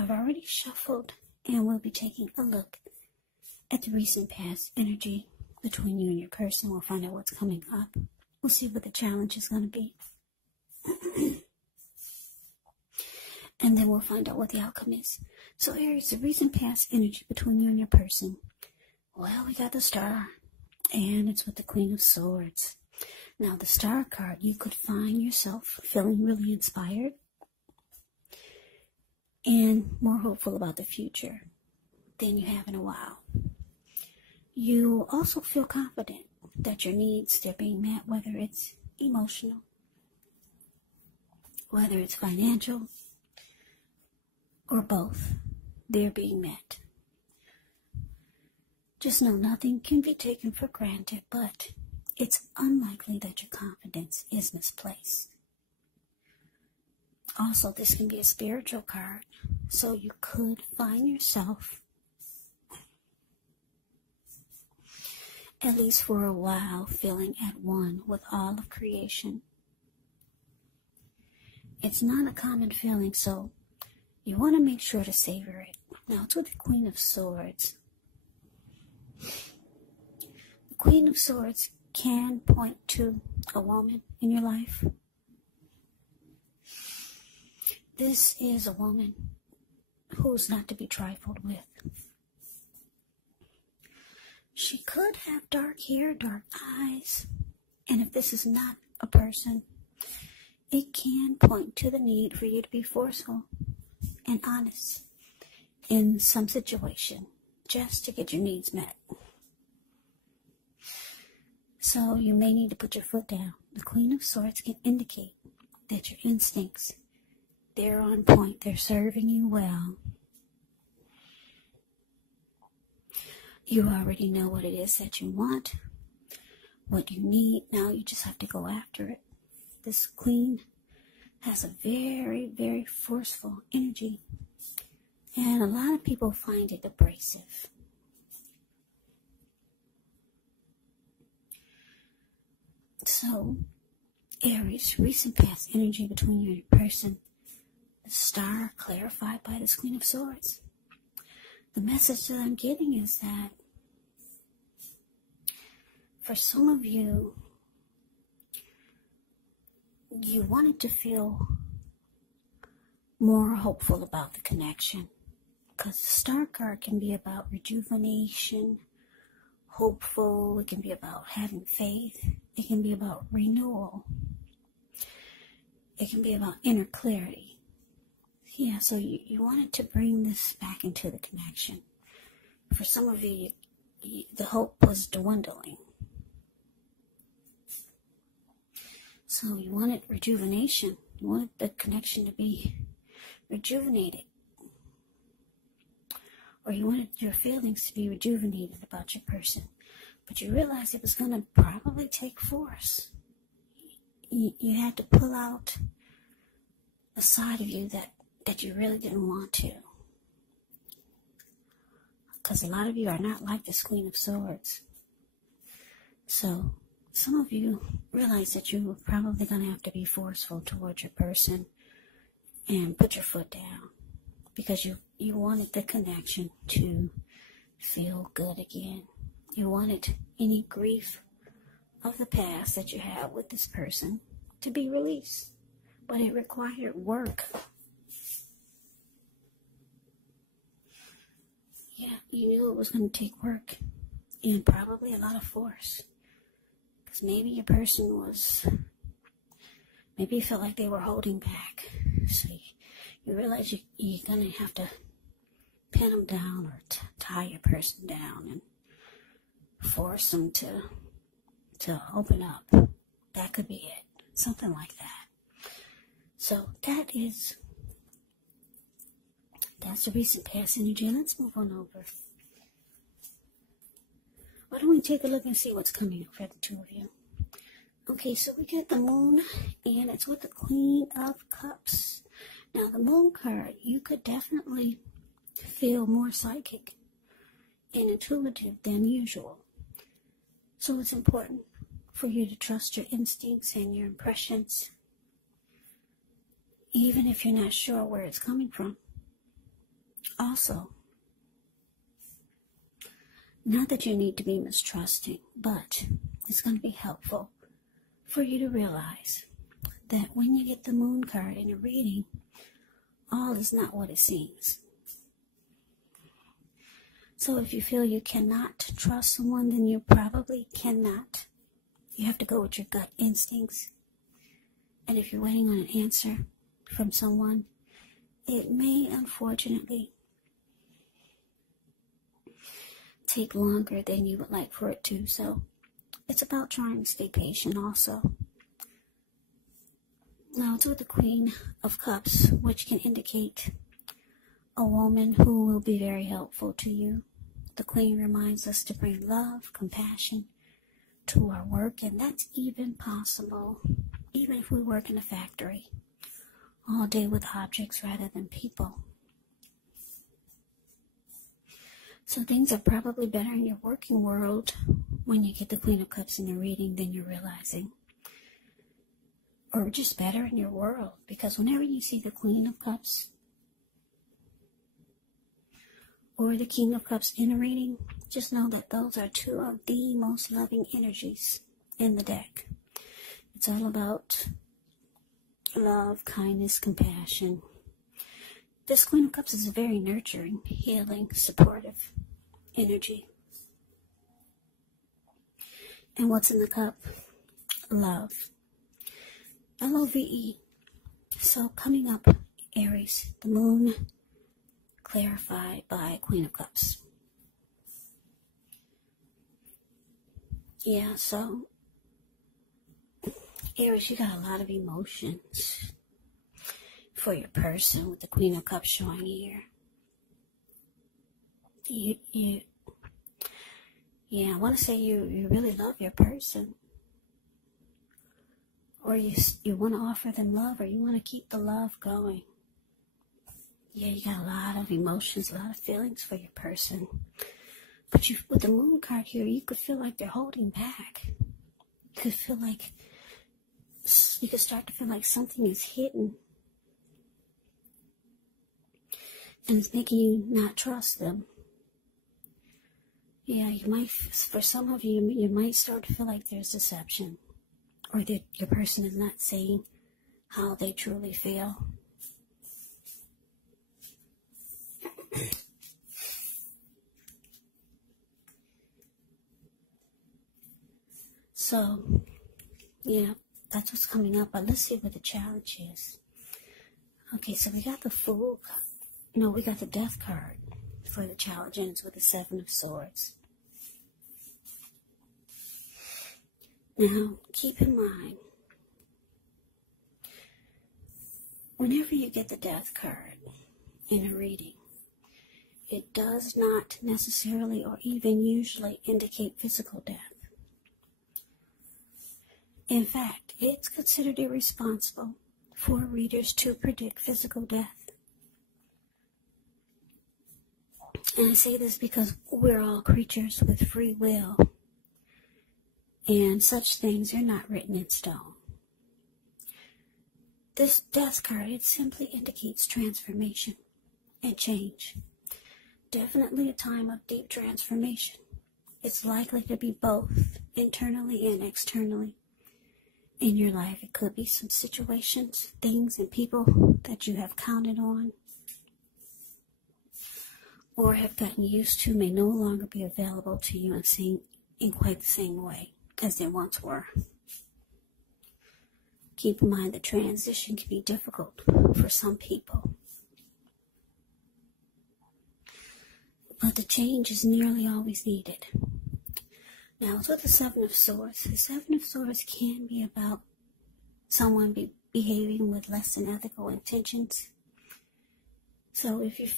I've already shuffled, and we'll be taking a look at the recent past energy between you and your person. We'll find out what's coming up. We'll see what the challenge is going to be. And then we'll find out what the outcome is. So Aries, the recent past energy between you and your person. Well, we got the Star, and it's with the Queen of Swords. Now, the Star card, you could find yourself feeling really inspired and more hopeful about the future than you have in a while. You also feel confident that your needs, they're being met, whether it's emotional, whether it's financial, or both, they're being met. Just know nothing can be taken for granted, but it's unlikely that your confidence is misplaced. Also, this can be a spiritual card, so you could find yourself, at least for a while, feeling at one with all of creation. It's not a common feeling, so you want to make sure to savor it. Now, it's with the Queen of Swords. The Queen of Swords can point to a woman in your life. This is a woman who's not to be trifled with. She could have dark hair, dark eyes, and if this is not a person, it can point to the need for you to be forceful and honest in some situation just to get your needs met. So you may need to put your foot down. The Queen of Swords can indicate that your instincts, they're on point, they're serving you well. You already know what it is that you want, what you need. Now you just have to go after it. This Queen has a very, very forceful energy, and a lot of people find it abrasive. So, Aries, recent past energy between you and your person. The Star clarified by this Queen of Swords. The message that I'm getting is that for some of you, you wanted to feel more hopeful about the connection, because the Star card can be about rejuvenation, hopeful. It can be about having faith. It can be about renewal. It can be about inner clarity. Yeah, so you wanted to bring this back into the connection. For some of you, the hope was dwindling. So you wanted rejuvenation. You wanted the connection to be rejuvenated. Or you wanted your feelings to be rejuvenated about your person. But you realized it was going to probably take force. You had to pull out a side of you that you really didn't want to. Because a lot of you are not like this Queen of Swords. So some of you realize that you were probably going to have to be forceful towards your person and put your foot down, because you wanted the connection to feel good again. You wanted any grief of the past that you had with this person to be released, but it required work. Yeah, you knew it was going to take work and probably a lot of force. Because maybe your person maybe you felt like they were holding back. So you realize you're going to have to pin them down or tie your person down and force them to open up. That could be it. Something like that. So that's the recent past energy. Let's move on over. Why don't we take a look and see what's coming up for the two of you? Okay, so we got the Moon, and it's with the Queen of Cups. Now, the Moon card, you could definitely feel more psychic and intuitive than usual. So it's important for you to trust your instincts and your impressions, even if you're not sure where it's coming from. Also, not that you need to be mistrusting, but it's going to be helpful for you to realize that when you get the moon card in a reading, all is not what it seems. So if you feel you cannot trust someone, then you probably cannot. You have to go with your gut instincts. And if you're waiting on an answer from someone, it may unfortunately take longer than you would like for it to. So it's about trying to stay patient also. Now it's with the Queen of Cups, which can indicate a woman who will be very helpful to you. The Queen reminds us to bring love, compassion to our work, and that's even possible, even if we work in a factory all day with objects rather than people. So things are probably better in your working world when you get the Queen of Cups in the reading than you're realizing. Or just better in your world, because whenever you see the Queen of Cups or the King of Cups in a reading, just know that those are two of the most loving energies in the deck. It's all about love, kindness, compassion. This Queen of Cups is a very nurturing, healing, supportive energy. And what's in the cup? Love. Love. So coming up, Aries, the moon clarified by Queen of Cups. Yeah, so Aries, you got a lot of emotions for your person with the Queen of Cups showing here. I want to say you really love your person. Or you want to offer them love, or you want to keep the love going. Yeah, you got a lot of emotions, a lot of feelings for your person. But with the moon card here, you could feel like they're holding back. You could start to feel like something is hidden. And it's making you not trust them. Yeah, for some of you, you might start to feel like there's deception. Or that your person is not saying how they truly feel. So, yeah, that's what's coming up. But let's see what the challenge is. Okay, so we got the Fool. No, we got the Death card for the challenge, and it's with the Seven of Swords. Now, keep in mind, whenever you get the Death card in a reading, it does not necessarily or even usually indicate physical death. In fact, it's considered irresponsible for readers to predict physical death. And I say this because we're all creatures with free will. And such things are not written in stone. This Death card, it simply indicates transformation and change. Definitely a time of deep transformation. It's likely to be both internally and externally in your life. It could be some situations, things, and people that you have counted on or have gotten used to may no longer be available to you and seen in quite the same way as they once were. Keep in mind the transition can be difficult for some people. But the change is nearly always needed. Now, it's with the Seven of Swords. The Seven of Swords can be about someone behaving with less than ethical intentions. So if you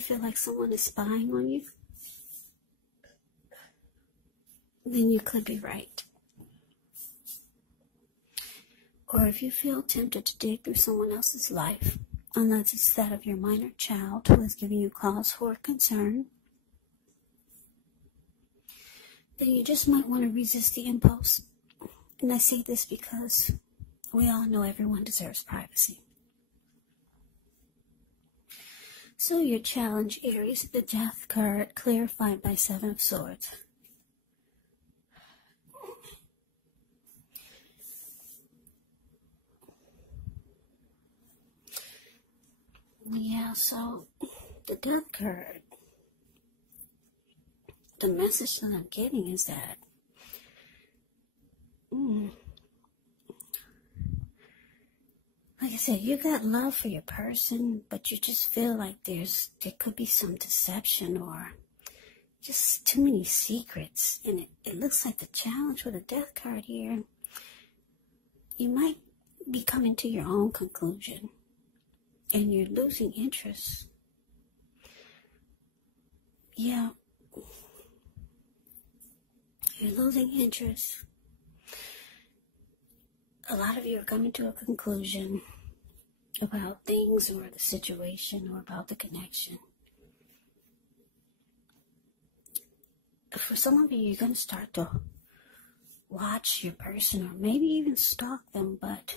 feel like someone is spying on you, then you could be right. Or if you feel tempted to dig through someone else's life, unless it's that of your minor child who is giving you cause for concern, then you just might want to resist the impulse. And I say this because we all know everyone deserves privacy. So your challenge, Aries, the Death card, clarified by Seven of Swords. Yeah, so the Death card, the message that I'm getting is that like I said, you got love for your person, but you just feel like there could be some deception or just too many secrets. And it looks like the challenge with the Death card here, you might be coming to your own conclusion and you're losing interest. Yeah. You're losing interest. A lot of you are coming to a conclusion about things or the situation or about the connection. For some of you, you're going to start to watch your person or maybe even stalk them, but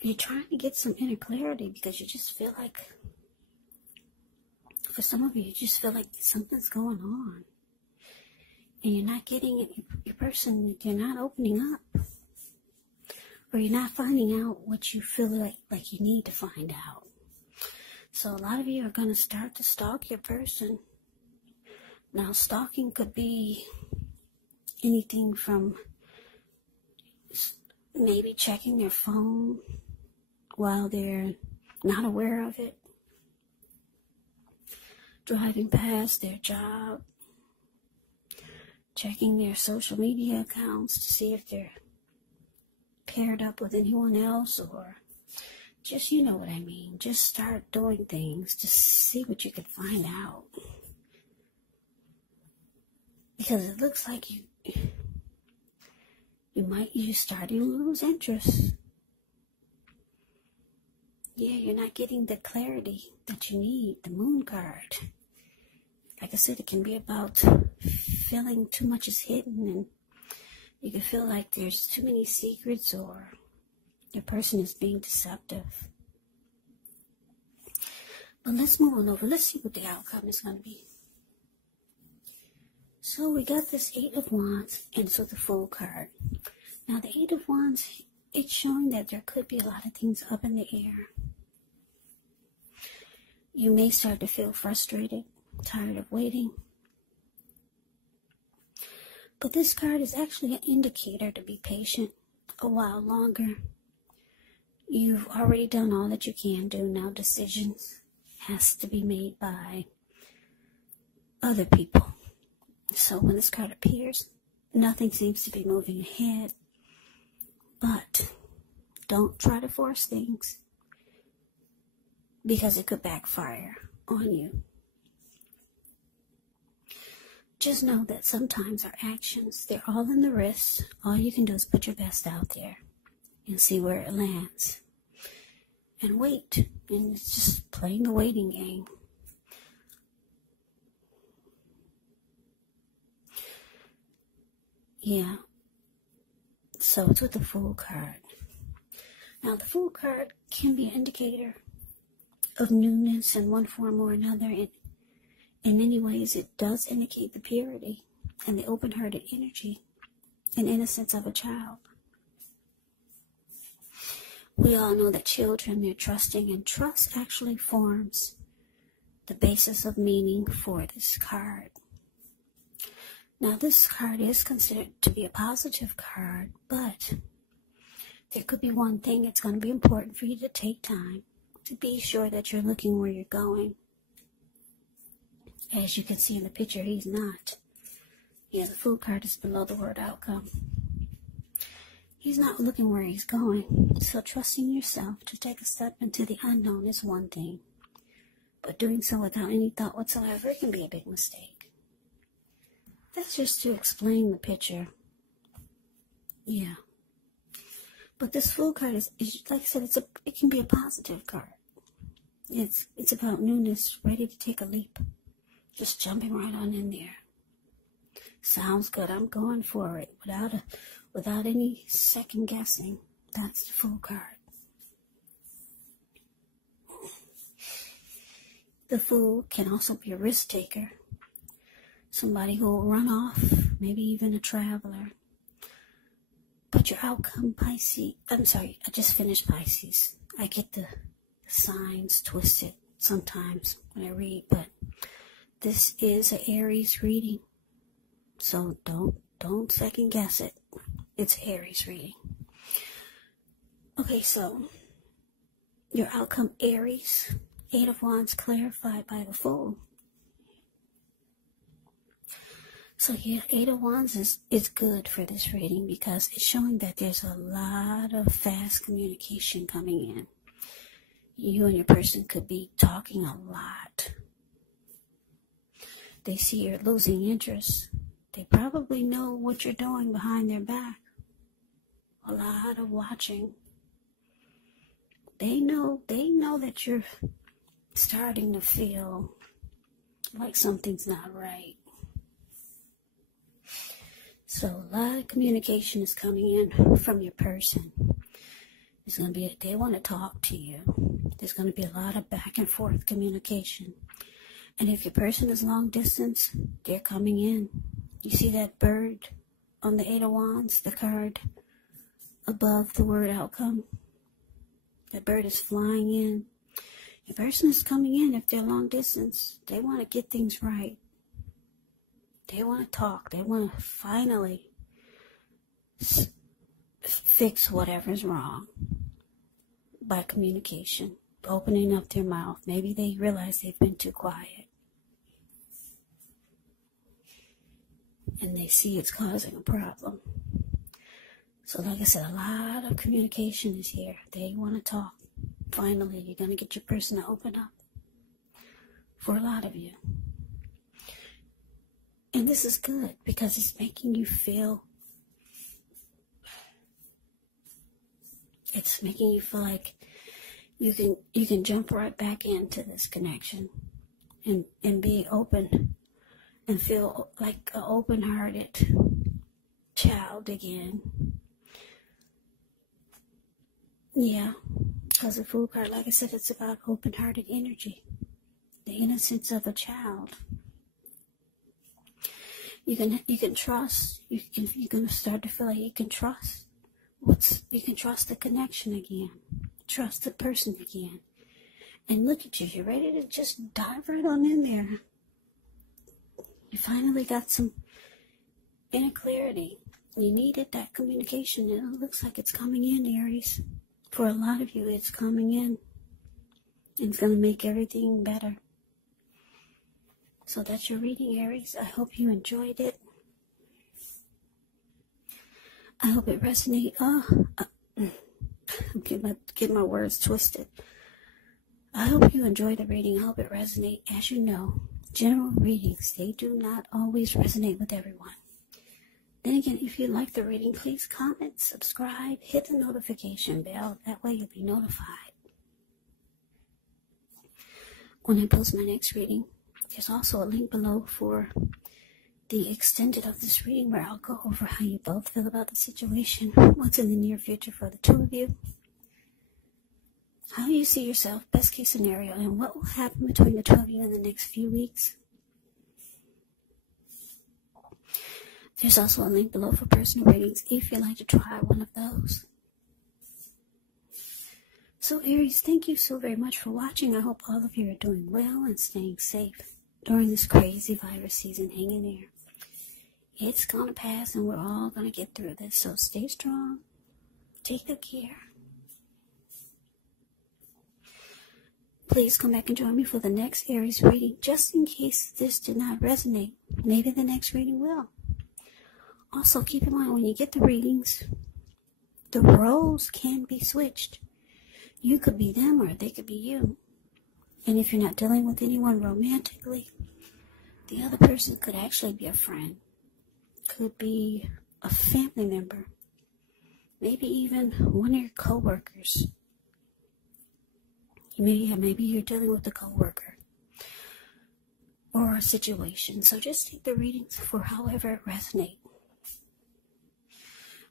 you're trying to get some inner clarity because you just feel like, for some of you just feel like something's going on. And you're not getting it, your person, you're not opening up. Or you're not finding out what you feel like you need to find out. So a lot of you are going to start to stalk your person. Now, stalking could be anything from maybe checking their phone while they're not aware of it, driving past their job, checking their social media accounts to see if they're paired up with anyone else, or just, you know what I mean, just start doing things to see what you can find out. Because it looks like you're starting to lose interest. Yeah, you're not getting the clarity that you need, the Moon card. Like I said, it can be about feeling too much is hidden, and you can feel like there's too many secrets or your person is being deceptive. But let's move on over. Let's see what the outcome is going to be. So we got this Eight of Wands and so the Fool card. Now the Eight of Wands, it's showing that there could be a lot of things up in the air. You may start to feel frustrated, tired of waiting. But this card is actually an indicator to be patient a while longer. You've already done all that you can do. Now decisions has to be made by other people. So when this card appears, nothing seems to be moving ahead. But don't try to force things, because it could backfire on you. Just know that sometimes our actions, they're all in the wrist. All you can do is put your best out there and see where it lands. And wait. And it's just playing the waiting game. Yeah. So it's with the Fool card. Now the Fool card can be an indicator of newness in one form or another. And in many ways, it does indicate the purity and the open-hearted energy and innocence of a child. We all know that children, they're trusting, and trust actually forms the basis of meaning for this card. Now, this card is considered to be a positive card, but there could be one thing. It's going to be important for you to take time to be sure that you're looking where you're going. As you can see in the picture, he's not. Yeah, the Fool card is below the word outcome. He's not looking where he's going. So trusting yourself to take a step into the unknown is one thing. But doing so without any thought whatsoever can be a big mistake. That's just to explain the picture. Yeah. But this Fool card is like I said, it can be a positive card. It's about newness, ready to take a leap. Just jumping right on in there. Sounds good. I'm going for it without any second guessing. That's the Fool card. The Fool can also be a risk taker. Somebody who will run off, maybe even a traveler. But your outcome, Pisces, I'm sorry, I just finished Pisces. I get the signs twisted sometimes when I read, but this is an Aries reading. So don't second guess it. It's Aries reading. Okay, so your outcome, Aries, 8 of Wands clarified by the Fool. So yeah, 8 of Wands is good for this reading because it's showing that there's a lot of fast communication coming in. You and your person could be talking a lot. They see you're losing interest. They probably know what you're doing behind their back. A lot of watching. They know that you're starting to feel like something's not right. So a lot of communication is coming in from your person. There's going to be, they want to talk to you. There's going to be a lot of back and forth communication. And if your person is long distance, they're coming in. You see that bird on the 8 of Wands, the card above the word outcome? That bird is flying in. Your person is coming in if they're long distance. They want to get things right. They want to talk. They want to finally fix whatever's wrong by communication, opening up their mouth. Maybe they realize they've been too quiet. And they see it's causing a problem. So like I said, a lot of communication is here. They want to talk. Finally, you're going to get your person to open up. For a lot of you. And this is good because it's making you feel, like you can jump right back into this connection and be open and feel like an open-hearted child again. Yeah, because the Fool card, like I said, it's about open-hearted energy, the innocence of a child. You can trust. You're gonna start to feel like you can trust. You can trust the connection again, trust the person again, and look at you. You're ready to just dive right on in there. You finally got some inner clarity. You needed that communication, and it looks like it's coming in, Aries. For a lot of you, it's coming in. And it's going to make everything better. So that's your reading, Aries. I hope you enjoyed it. I hope it resonated. I'm getting my words twisted. I hope you enjoyed the reading. I hope it resonated. As you know, general readings, they do not always resonate with everyone. Then again, if you like the reading, please comment, subscribe, hit the notification bell. That way you'll be notified when I post my next reading. There's also a link below for the extended of this reading where I'll go over how you both feel about the situation, what's in the near future for the two of you, how you see yourself, best case scenario, and what will happen between the two of you in the next few weeks. There's also a link below for personal readings if you'd like to try one of those. So Aries, thank you so very much for watching. I hope all of you are doing well and staying safe during this crazy virus season. Hang in there. It's going to pass and we're all going to get through this. So stay strong. Take good care. Please come back and join me for the next Aries reading. Just in case this did not resonate, maybe the next reading will. Also, keep in mind when you get the readings, the roles can be switched. You could be them or they could be you. And if you're not dealing with anyone romantically, the other person could actually be a friend. Could be a family member. Maybe even one of your co-workers. Maybe you're dealing with a co-worker. Or a situation. So just take the readings for however it resonates.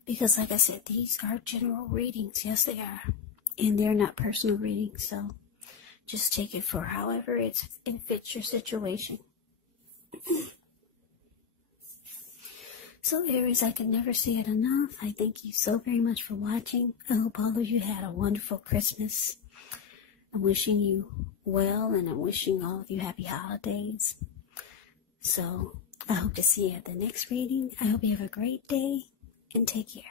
Because like I said, these are general readings. Yes, they are. And they're not personal readings. So Just take it for however it fits your situation. So Aries, I can never say it enough. I thank you so very much for watching. I hope all of you had a wonderful Christmas. I'm wishing you well, and I'm wishing all of you happy holidays. So I hope to see you at the next reading. I hope you have a great day, and take care.